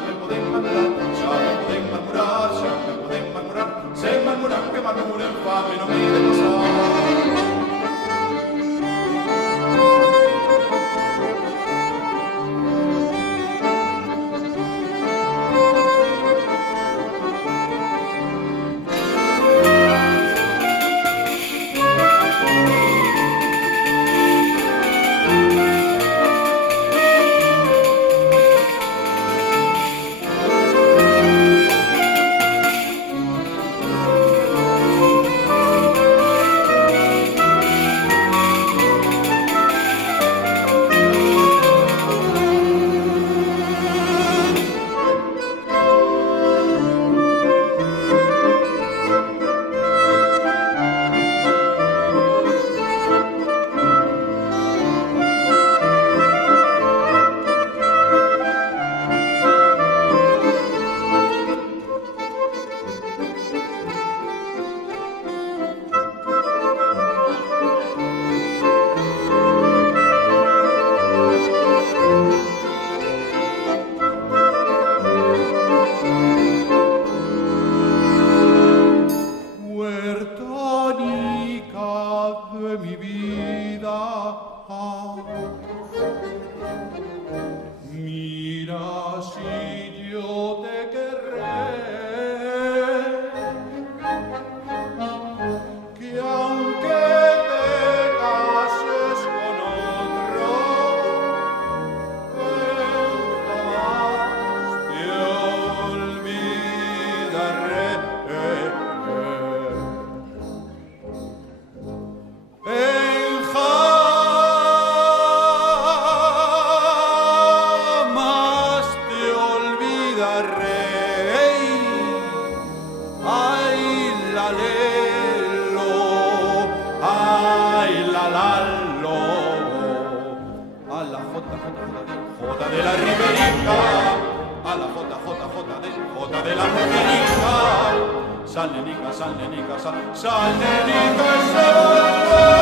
me podem marmurar, xa me podem marmurar, xa me podem marmurar, sen marmurar que marmuren fame non me de pasar. De mi vida, mira si yo te querré, que aunque te cases con otro, jamás te olvidaré. A la J de la Riberica, a la J de la Riberica, sal nenica, sal nenica, sal nenica, sal.